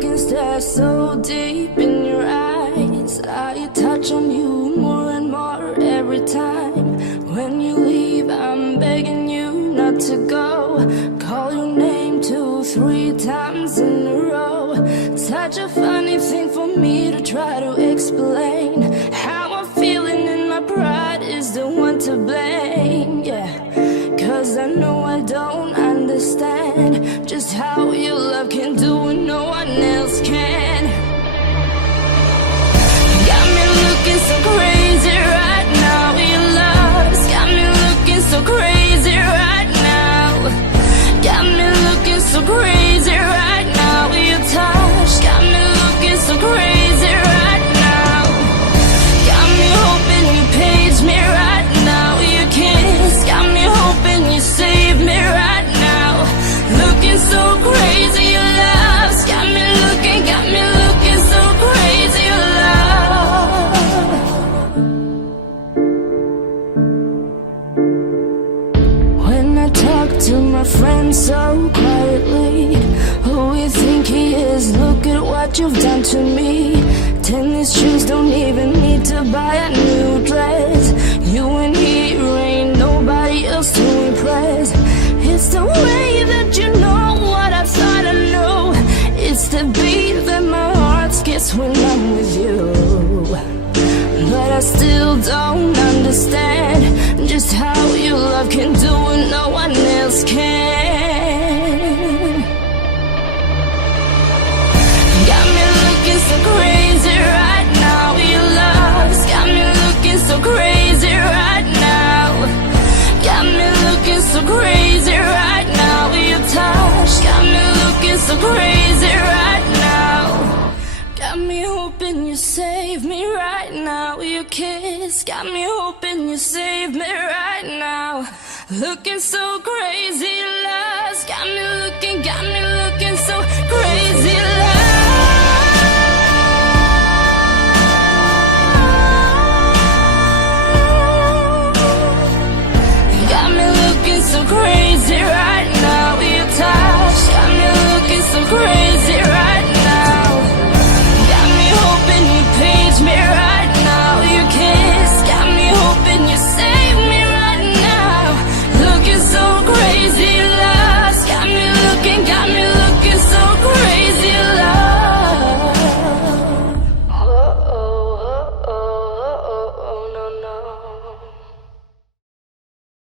can stare so deep in your eyes. I touch on you more and more every time. When you leave, I'm begging you not to go. Call your name 2, 3 times in a row. Such a funny thing for me to try to explain. How I'm feeling and my pride is the one to blame. Yeah, 'cause I know I don't understand just how your love can do what no one else can. Got me looking so crazy right now. Your love's got me looking so crazy right now. Got me looking so crazy right now. Your touch got me looking so crazy right now. Got me hoping you page me right now. Your kiss got me hoping you save me right now. Looking so crazy, your love's got me looking so crazy, your love. When I talk to my friends so quietly, who you think he is? Look at what you've done to me. Tennis shoes, don't even need to buy a new dress. You and he ain't nobody else to impress. It's the way that you know what I thought I knew. It's the beat that my heart skips when I'm with you. But I still don't understand just how your love can do what no one else can. Got me looking so crazy right now. Your love's got me looking so crazy right now. Got me looking so crazy right now. Your touch got me looking so crazy right now. Got me hoping you save me right now. Your kiss got me hoping you save me right now. Looking so crazy, love's got me looking so crazy, love. Got me looking so crazy right now. Your touch got me looking so crazy.